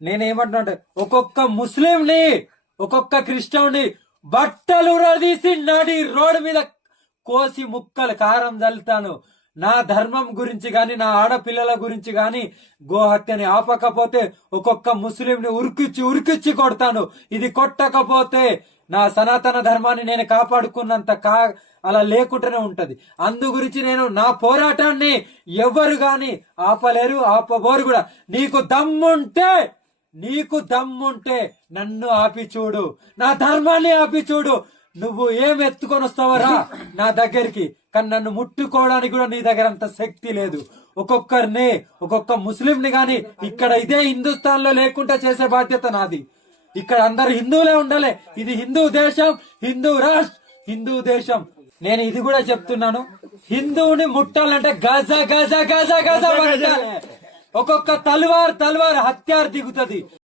నేనేమంటున్నా, ఒక్కొక్క ముస్లింని ఒక్కొక్క క్రిస్టియన్ని బట్టలు తీసి నడి రోడ్డు మీద కోసి ముక్కలు కారం చల్లుతాను. నా ధర్మం గురించి గాని, నా ఆడపిల్లల గురించి గాని గోహత్యని ఆపకపోతే ఒక్కొక్క ముస్లింని ఉరికిచ్చి కొడతాను. ఇది కొట్టకపోతే నా సనాతన ధర్మాన్ని నేను కాపాడుకున్నంత అలా లేకుండానే ఉంటది. అందు గురించి నేను నా పోరాటాన్ని ఎవరు గాని ఆపలేరు, ఆపబోరు కూడా. నీకు దమ్ముంటే నన్ను ఆపి చూడు, నా ధర్మాన్ని ఆపి చూడు. నువ్వు ఏం ఎత్తుకొని వస్తావరా నా దగ్గరికి, కానీ నన్ను ముట్టుకోవడానికి కూడా నీ దగ్గర అంత శక్తి లేదు. ఒక్కొక్క ముస్లింని గాని ఇక్కడ ఇదే హిందుస్థాన్ లో లేకుండా చేసే బాధ్యత నాది. ఇక్కడ అందరు హిందువులే ఉండాలి. ఇది హిందూ దేశం, హిందూ రాష్ట్ర, హిందూ దేశం. నేను ఇది కూడా చెప్తున్నాను, హిందువుని ముట్టాలంటే గజ గజ గజ గజ పట్టాలి. ఒక్కొక్క తల్వార్ హత్యార్ దిగుతుంది.